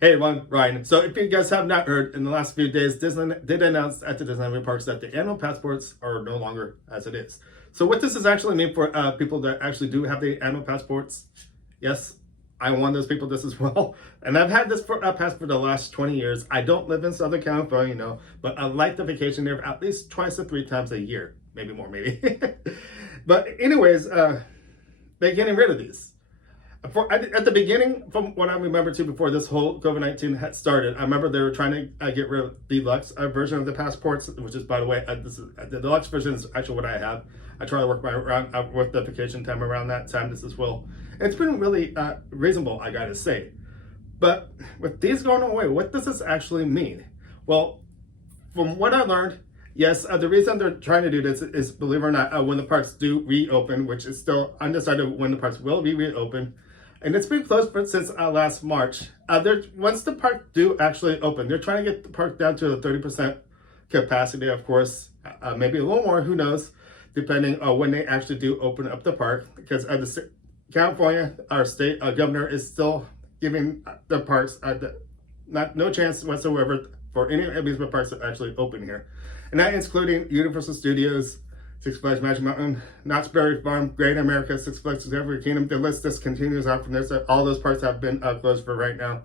Hey everyone, Ryan. So if you guys have not heard, in the last few days, Disneyland did announce at the Disneyland parks that the annual passports are no longer as it is. So what this is actually mean for people that actually do have the annual passports, yes, I'm one of those people this as well. And I've had this pass for the last 20 years. I don't live in Southern California, but I like the vacation there at least twice to three times a year. Maybe more, maybe. But anyways, they're getting rid of these. At the beginning, from what I remember too, before this whole COVID-19 had started, I remember they were trying to get rid of the deluxe version of the passports, which is, by the way, this is the deluxe version is actually what I have. I try to work my around with the vacation time around that time. This as well. It's been really reasonable, I gotta say. But with these going away, what does this actually mean? Well, from what I learned, yes, the reason they're trying to do this is, believe it or not, when the parks do reopen, which is still undecided when the parks will be reopened. And it's been closed since last March. Once the park do actually open, they're trying to get the park down to a 30% capacity, of course, maybe a little more, who knows, depending on when they actually do open up the park. Because California, our state governor, is still giving the parks no chance whatsoever for any amusement parks to actually open here. And that including Universal Studios, Six Flags Magic Mountain, Knott's Berry Farm, Great America, Six Flags Discovery Kingdom. The list just continues on from there. So all those parks have been closed for right now.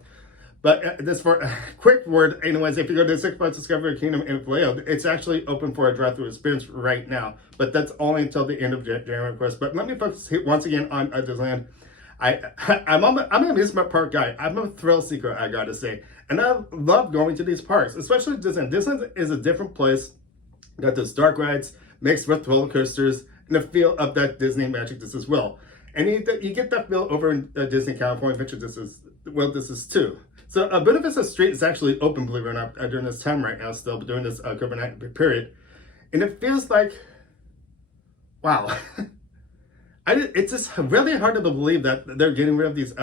But just for a quick word, anyways, if you go to Six Flags Discovery Kingdom in Vallejo, it's actually open for a drive-through experience right now. But that's only until the end of January, of course. But let me focus once again on Disneyland. I'm an amusement park guy. I'm a thrill seeker, I gotta say. And I love going to these parks, especially Disneyland. Disneyland is a different place. Got those dark rides mixed with roller coasters and the feel of that Disney magic just as well. And you get that feel over in Disney California Adventure. This is too. So Buena Vista Street is actually open, believe it or not, during this time right now, still during this COVID-19 period. And it feels like, wow. It's just really hard to believe that they're getting rid of these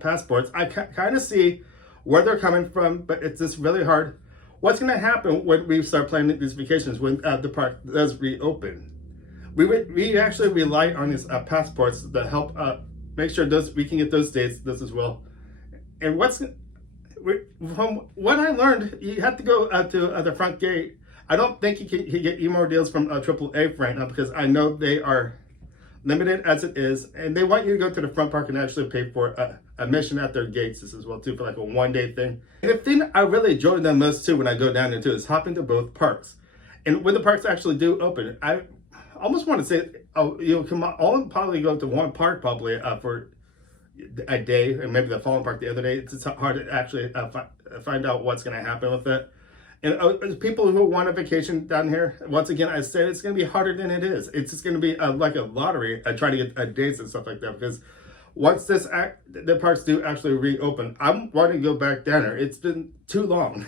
passports. I kind of see where they're coming from, but it's just really hard. What's going to happen when we start planning these vacations when the park does reopen? We actually rely on these passports to help make sure we can get those dates this as well. And from what I learned, you have to go to the front gate. I don't think you can get more deals from AAA right now because I know they are limited as it is, and they want you to go to the front park and actually pay for admission at their gates as well too, for like a one-day thing. And the thing I really enjoy the most too when I go down there too is hopping to both parks. And when the parks actually do open, I almost want to say, I'll probably go to one park probably for a day, and maybe the following park the other day. It's hard to actually find out what's going to happen with it. And people who want a vacation down here, once again, I said it's going to be harder than it is. It's just going to be like a lottery. I try to get dates and stuff like that because once the parks do actually reopen, I'm wanting to go back down there. It's been too long.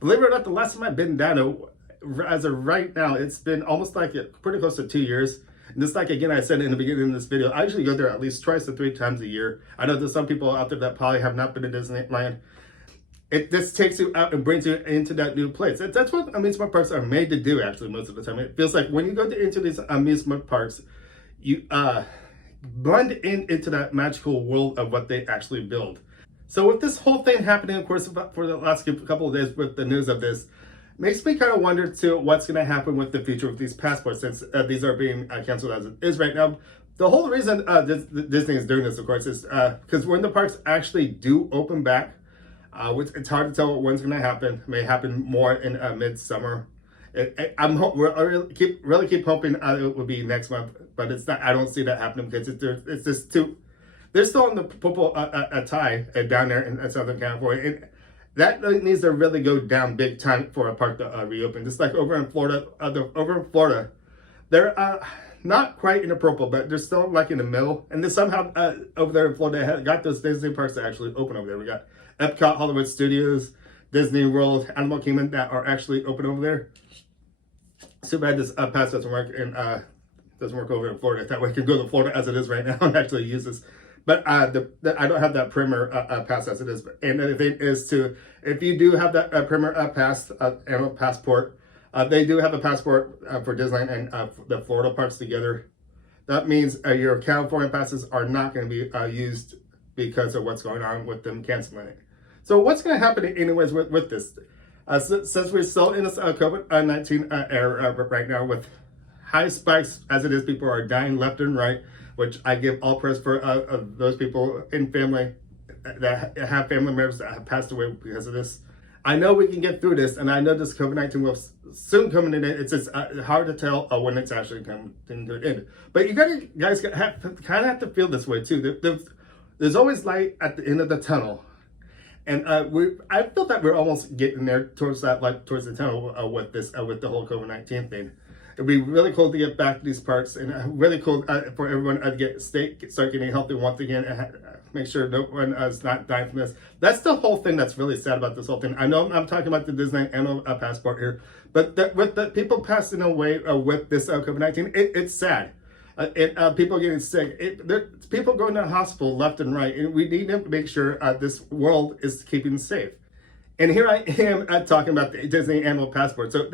Believe it or not, the last time I've been down there, as of right now, it's been almost like pretty close to 2 years. And just like, again, I said in the beginning of this video, I usually go there at least twice to three times a year. I know there's some people out there that probably have not been to Disneyland. This takes you out and brings you into that new place. That's what amusement parks are made to do, actually, most of the time. It feels like when you go into these amusement parks, you blend into that magical world of what they actually build. So with this whole thing happening, of course, for the last couple of days with the news of this, makes me kind of wonder, too, what's going to happen with the future of these passports since these are being canceled as it is right now. The whole reason Disney is doing this, of course, is because when the parks actually do open back, it's hard to tell when's going to happen. It may happen more in midsummer. I really keep hoping it will be next month, but it's not. I don't see that happening because it's just too. They're still in the purple tie down there in Southern California, and that needs to really go down big time for a park to reopen. Just like over in Florida, they're not quite in the purple, but they're still like in the middle. And then somehow over there in Florida, got those Disney parks to actually open over there. We got Epcot, Hollywood Studios, Disney World, Animal Kingdom that are actually open over there. Too bad this pass doesn't work and doesn't work over in Florida. That way I can go to Florida as it is right now and actually use this. But I don't have that Premier pass as it is. And the thing is to, if you do have that Premier pass, annual passport, they do have a passport for Disneyland and the Florida parks together. That means your California passes are not going to be used because of what's going on with them canceling it. So what's going to happen anyways with this? Since we're still in this COVID-19 era right now with high spikes as it is, people are dying left and right, which I give all praise for those people in family that have family members that have passed away because of this. I know we can get through this, and I know this COVID-19 will soon come in. It's just hard to tell when it's actually coming to an end. But you guys kind of have to feel this way too. There's always light at the end of the tunnel, and I feel that we're almost getting there towards that light, towards the tunnel with the whole COVID-19 thing. It'd be really cool to get back to these parks, and really cool for everyone to start getting healthy once again, and make sure no one is not dying from this. That's the whole thing that's really sad about this whole thing. I know I'm talking about the Disneyland annual passport here, but with the people passing away with this COVID-19, it's sad. People getting sick. People going to the hospital left and right, and we need to make sure this world is keeping safe. And here I am talking about the Disney annual passport. So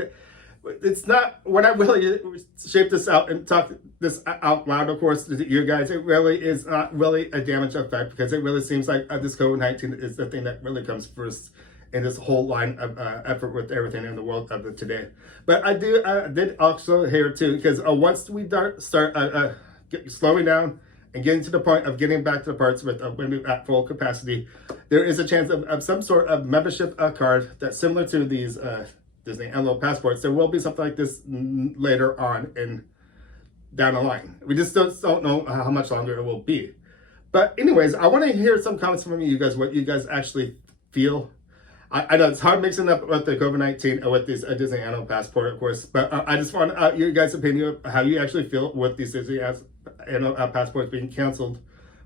it's not, when I really shape this out and talk this out loud, of course, to you guys, it really is not really a damage effect, because it really seems like this COVID-19 is the thing that really comes first in this whole line of effort with everything in the world of today. But I did also hear too, because once we start slowing down and getting to the point of getting back to the parks with at full capacity, there is a chance of some sort of membership card that's similar to these Disney annual passports. There will be something like this later on down the line. We just don't know how much longer it will be. But anyways, I want to hear some comments from you guys, what you guys actually feel. I know it's hard mixing up with the COVID-19 with this Disney annual passport, of course, but I just want your guys' opinion of how you actually feel with these Disney annual passports being canceled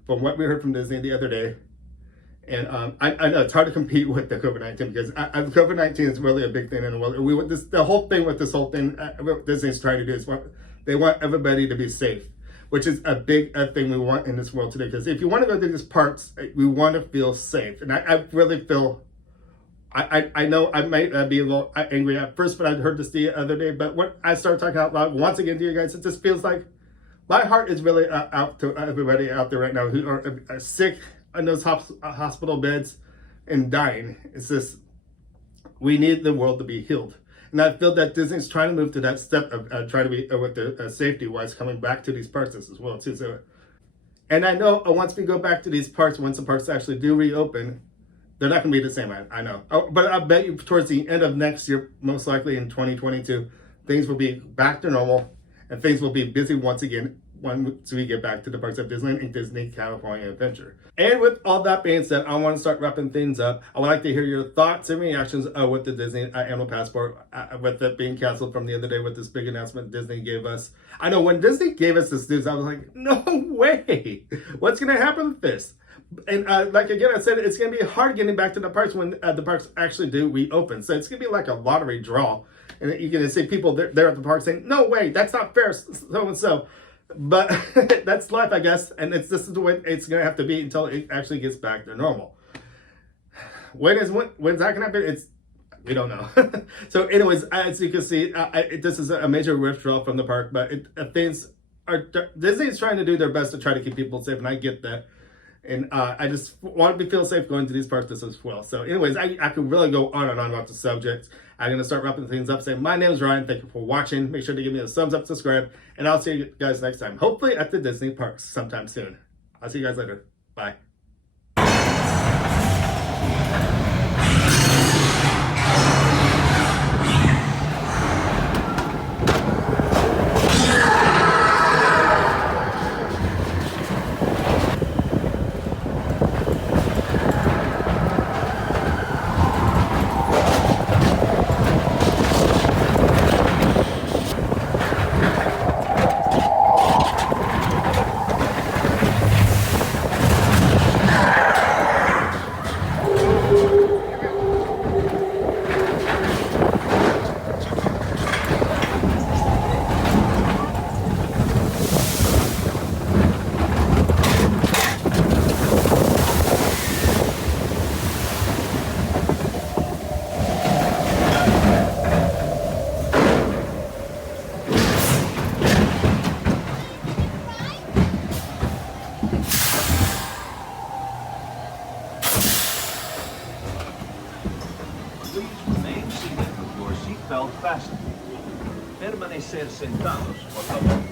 from what we heard from Disney the other day. And I know it's hard to compete with the COVID-19, because COVID-19 is really a big thing in the world. The whole thing with this whole thing, what Disney's trying to do is they want everybody to be safe, which is a big thing we want in this world today. Because if you want to go to these parks, we want to feel safe. And I really feel, I know I might be a little angry at first when I heard this the other day, but when I started talking out loud once again to you guys, it just feels like my heart is really out to everybody out there right now who are sick in those hospital beds and dying. It's just, we need the world to be healed. And I feel that Disney's trying to move to that step of trying to be with the safety-wise coming back to these parks as well too. So, and I know once we go back to these parks, once the parks actually do reopen, they're not going to be the same. I know. But I bet you towards the end of next year, most likely in 2022, things will be back to normal and things will be busy once again once we get back to the parks of Disneyland and Disney California Adventure. And with all that being said, I want to start wrapping things up. I would like to hear your thoughts and reactions with the Disney annual passport, with it being canceled from the other day with this big announcement Disney gave us. I know when Disney gave us this news, I was like, no way! What's going to happen with this? And like again, I said, it's going to be hard getting back to the parks when the parks actually do reopen. So it's going to be like a lottery draw. And you're going to see people there at the park saying, no way, that's not fair, so-and-so. But that's life, I guess, and this is the way it's going to have to be until it actually gets back to normal. When's that going to happen? We don't know. So anyways, as you can see, this is a major withdrawal from the park, but Disney is trying to do their best to try to keep people safe, and I get that. And I just want to feel safe going to these parks as well. So anyways, I could really go on and on about the subject. I'm going to start wrapping things up saying, my name is Ryan. Thank you for watching. Make sure to give me a thumbs up, subscribe, and I'll see you guys next time. Hopefully at the Disney parks sometime soon. I'll see you guys later. Bye. Please remain seated with your seatbelt fastened. Permanecer sentados, por favor.